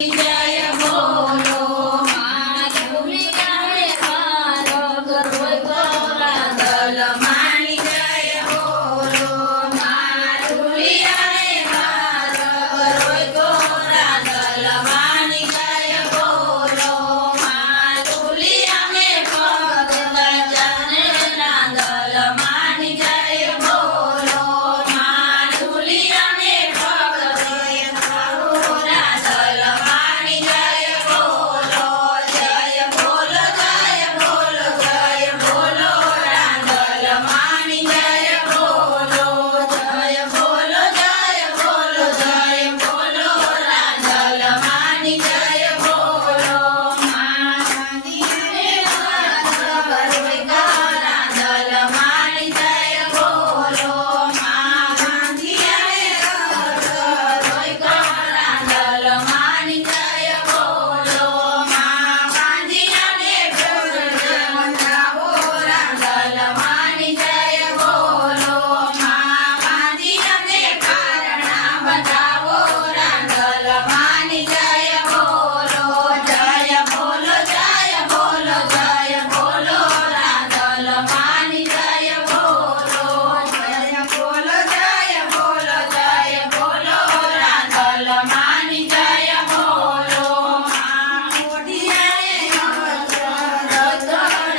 જય બોલો માધુરી ગાય મારો ગરોય ગોરા દલ માની જય બોલો માધુરી ગાય મારો ગરોય ગોરા દલ માની જય બોલો માધુરી અમે ભગત જાને ના દલ માની જય બોલો માધુરી અમે ભગત ગોરા દલ માની જય બોલો જય બોલો જય બોલો જય બોલો રાંદલ માની જય બોલો જય બોલો જય બોલો જય બોલો રાંદલ માની જય બોલો માની રાંદલ માની જય બોલો માની રાંદલ માની જય બોલો માની મંદાવો રાંદલ માની જય બોલો માની કારણા બતાવો રાંદલ માની જય બોલો જય બોલો જય બોલો જય બોલો રાંદલ માની જય બોલો જય બોલો જય બોલો જય બોલો રાંદલ માની જય બોલો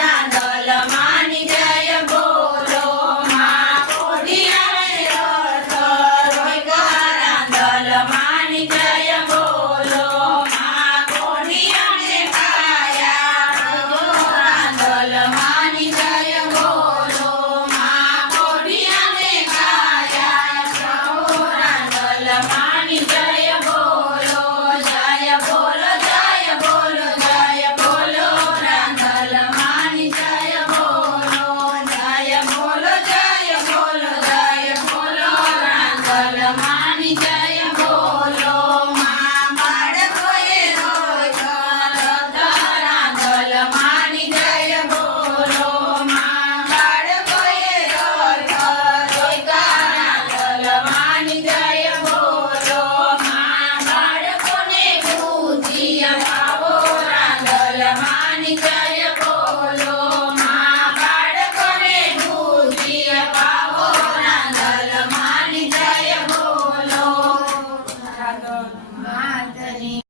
રાંદલ માની જય બોલો રાંદલ માની જય બોલો રાંદલ માની જય બોલો રાંદલ માની જય બોલો જય બોલો જય બોલો જય બોલો રાંદલ માની જય બોલો જય બોલો જય બોલો જય બોલો રાંદલ માની જય બોલો બાળકોએ રાંદલ માની જય બોલો બાળકોએ રાંદલ માની જય બોલો બાળકોને બુદ્ધિ અપાવો રાંદલ માની જય